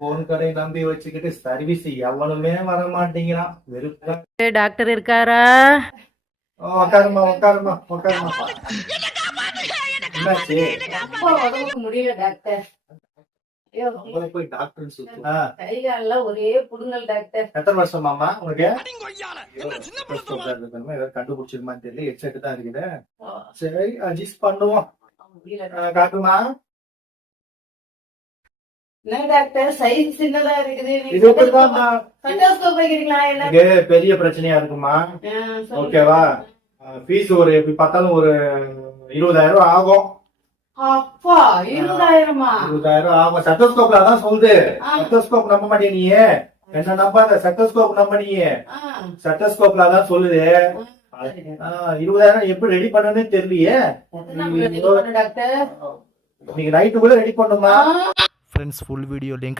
Phone கடை நம்பி வச்சுக்கிட்டு சர்வீஸ் எவனுமே வர மாட்டேங்கிறான். வெறுப்பா. டாக்டர் இருக்காரா? உட்காருமா உட்காருமா உட்காருமா. என்னாச்சு? உடம்புக்கு முடியல டாக்டர். போய் டாக்டர் கை கால ஒரே புடுங்கல் டாக்டர். எத்தனை வருஷமாமா உனக்கு? ஏதாவது கண்டுபிடிச்சிருமான்னு தெரியல. ஹெட்செட் தான் இருக்குது. சரி அட்ஜஸ்ட் பண்ணுவோம். காட்டுமா? என்ன டாக்டர் சைஸ் சின்னதா இருக்குது. இது எப்படிதான்மா? சண்டோஸ்கோப் வைக்கிறீங்களா? என்ன பெரிய பிரச்சனையா இருக்குமா? ஓகேவா? ஃபீஸ் ஒரு எப்படி பார்த்தாலும் ஒரு 20,000 ரூபாய் ஆகும். அப்பா 20,000-மா? 20,000 ஆகும். சட்டோஸ்கோப்ல அதான் சொல்லுது. சட்டோஸ்கோப் நம்ப மாட்டே நீ? என்ன நம்பாத, சட்டோஸ்கோப் நம்ப நீ? சட்டோஸ்கோப்ல அதான் சொல்லுது. 20,000 எப்படி ரெடி பண்ணனே தெரியலையே. டாக்டர் நீங்க நைட்டு கூட ரெடி பண்ணுமா? Friends, full video link